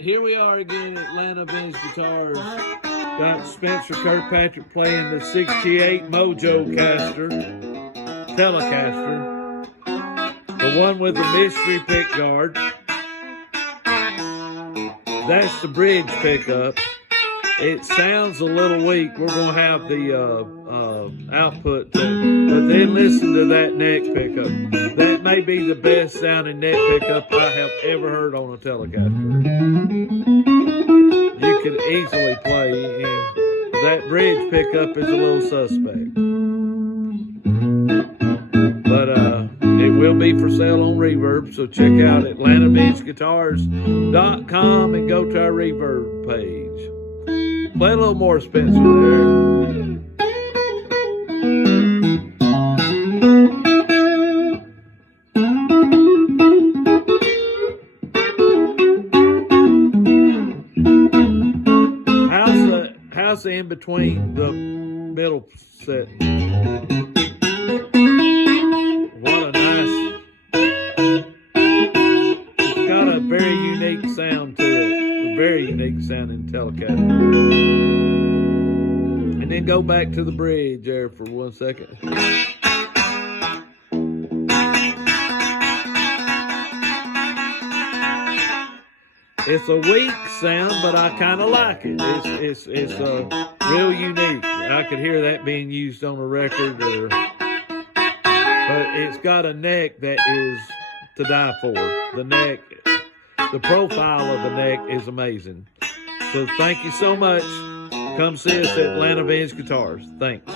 here we are again at Atlanta Vintage Guitars. Got Spencer Kirkpatrick playing the 68 Mojo Telecaster. The one with the mystery pick guard. That's the bridge pickup. It sounds a little weak. We're going to have the output but then listen to that neck pickup. That may be the best sounding neck pickup I have ever heard on a Telecaster. You can easily play, and that bridge pickup is a little suspect. But it will be for sale on Reverb, so check out AtlantaVintageGuitars.com and go to our Reverb page. Play a little more, Spencer, there. How's the in between the middle set? What a nice. It's got a very unique sound to it. A very unique sounding Telecaster. And then go back to the bridge there for 1 second. It's a weak sound, but I kind of like it. It's real unique. I could hear that being used on a record, but it's got a neck that is to die for. The neck, the profile of the neck is amazing. So thank you so much. Come see us at Atlanta Vintage Guitars. Thanks.